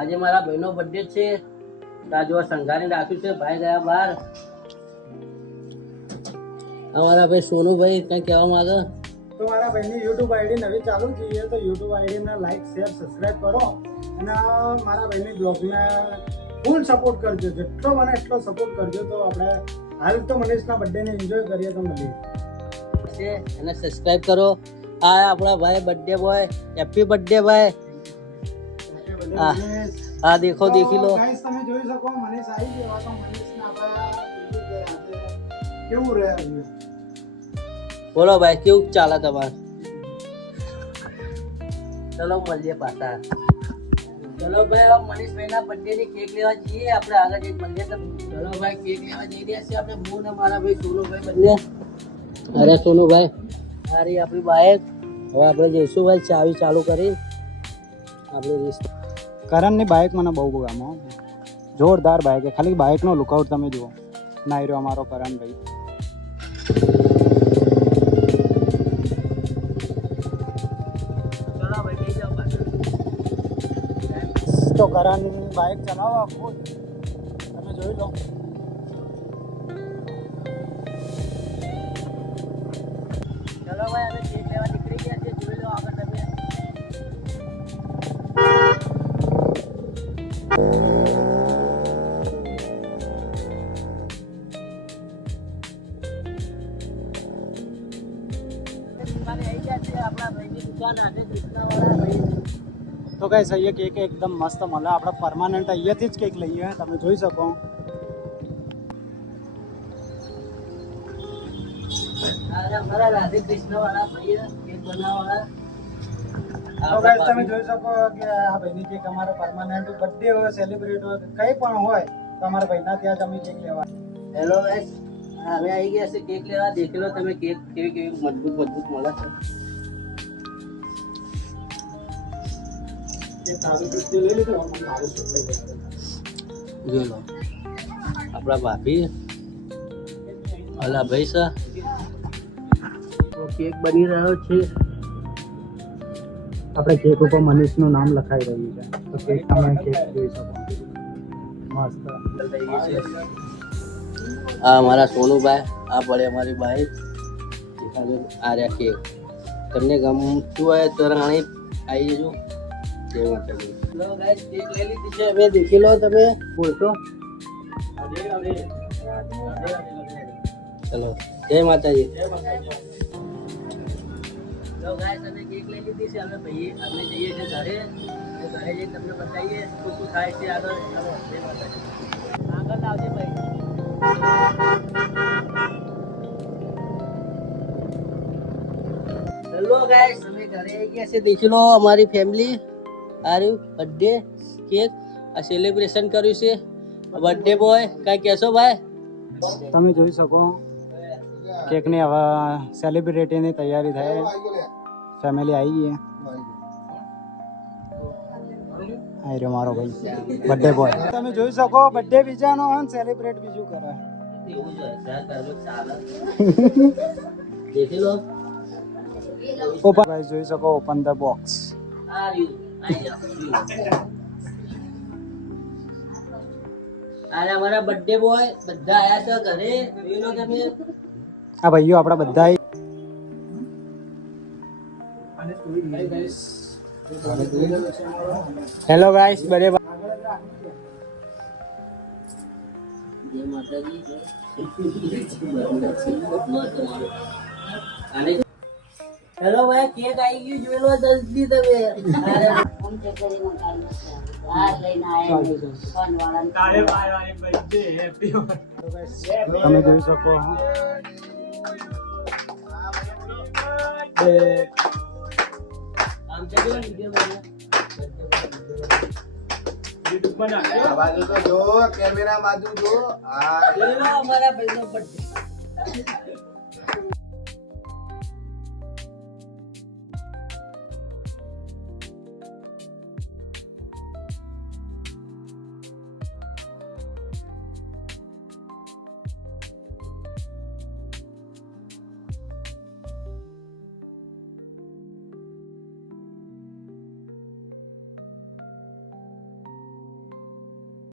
આજે મારા ભાઈનો બર્થડે છે. રાજવા સંઘારી રાખ્યું છે. ભાઈ ગયા બહાર. અમારા ભાઈ સોનુભાઈ કઈ કહેવા માંગે? તો મારા ભાઈની યુટ્યુબ આઈડી નવી ચાલુ થઈ છે, તો યુટ્યુબ આઈડીને લાઈક શેર સબસ્ક્રાઈબ કરો અને મારા ભાઈની બ્લોગને ફૂલ સપોર્ટ કરજો. જેટલો બને એટલો સપોર્ટ કરજો. તો આપણે હાલ તો મનીષના બર્થડેને એન્જોય કરીએ તો મળીએ. એને સબસ્ક્રાઇબ કરો. આ આપણા ભાઈ બર્થડે બોય. હેપી બર્થડે ભાઈ. હા દેખો દેખી લો ગાઈસ, તમે જોઈ શકો મનીષ આવી ગયો. તો મનીષને આપણા કેવું રહ્યા છે? બોલો ભાઈ કેવું ચાલે તમારે? ચલો મળીએ પાછા. ચલો ભાઈ મનીષભાઈ ના બર્થડે ની કેક લેવા જઈએ આપણે. આગળ જઈને મળીએ. ચલો ભાઈ કેક લેવા જઈ રહ્યા છીએ આપણે. હું ને મારા ભાઈ સોનુભાઈ બંને. અરે સોનુભાઈ અરે આપણી બાઈક. હવે આપણે જઈશું ભાઈ. ચાવી ચાલુ કરી આપણી રીસ. કરણની બાઇક મને બહુ ગમે. જોરદાર બાઇક. ખાલી બાઇકનો લુકઆઉટ તમે જુઓ. ના રહ્યો અમારો કરણભાઈ. તો કરણ બાઇક ચલાવવા ખુદ તમે જોઈ લો. ચલો ભાઈ અમે કેક લેવા નીકળી ગયા છે. જોઈ લો આગળ તમે. તો ગાઈસ અહીંયા કેક એકદમ મસ્ત મળે. આપણે પરમાનન્ટ અહીંયાથી જ કેક લઈએ. તમે જોઈ શકો. તો ગાઈસ તમે જોઈ શકો કે આ ભાઈની કેક અમારો પરમાનન્ટ બર્થડે હોય, સેલિબ્રેટ હોય, કંઈ પણ હોય તો અમારા ભાઈના ત્યાં જ અમે કેક લેવા. હેલો ગાઈસ, હવે આવી ગયા છે કેક લેવા. દેખી લો તમે કેક કેવી કેવી મજબૂત મળે છે. જોઈ લો આપણા ભાભી અલા ભાઈ સા કેક બની રહ્યો છે. આપણે કેક ઉપર મનીષનું નામ લખાઈ રહ્યું છે. તો કેક તમે કેક જોઈ શકો. મસ્ત. આ મારા સોનુભાઈ. આ પડે અમારી બાઈક. આ રહ્યા કેક. તમને ગમતું હોય તો રાણી આવી જજો. જય માતાજી. લો ગાઈસ કેક લઈ લીધી છે. હવે દેખી લો તમે. બોલશો? ચલો જય માતાજી. લો ગાઈસ અમે કેક લઈ લીધી છે. હવે ભાઈ આપણે જઈએ છીએ ઘરે. ઘરે જઈને તમને બતાવીએ શું શું થાય છે આગળ. ચલો જય માતાજી. આગળ આવજે ભાઈ. હેલો ગાઈસ અમે ઘરે આવી ગયા છે. દેખી લો અમારી ફેમિલી. આર્યું બર્થડે કેક આ સેલિબ્રેશન કર્યું છે. બર્થડે બોય કઈ કહેશો ભાઈ? તમે જોઈ શકો કેકની હવે સેલિબ્રિટીની તૈયારી થાય. ફેમિલી આવી ગઈ. આવી રહ્યો મારો ભાઈ બર્થડે બોય. તમે જોઈ શકો બર્થડે બીજાનો અને સેલિબ્રેટ બીજું કરે. દેખી લો ઓપન ગાઈસ જોઈ શકો. Open the box. અરે અમારા બર્થડે બોય બધા આયા છે ઘરે. જોઈ લો તમે. આ ભાઈઓ આપણા બધા હેલો ગાઈસ બર્થડે જય માતાજી. હેલો ભાઈ કેક આવી ગયું. જોઈ લો જલ્દી તમે. તમે જોઈ શકો. કેમેરા બાજુ જો. અમારા ભાઈનો બર્થડે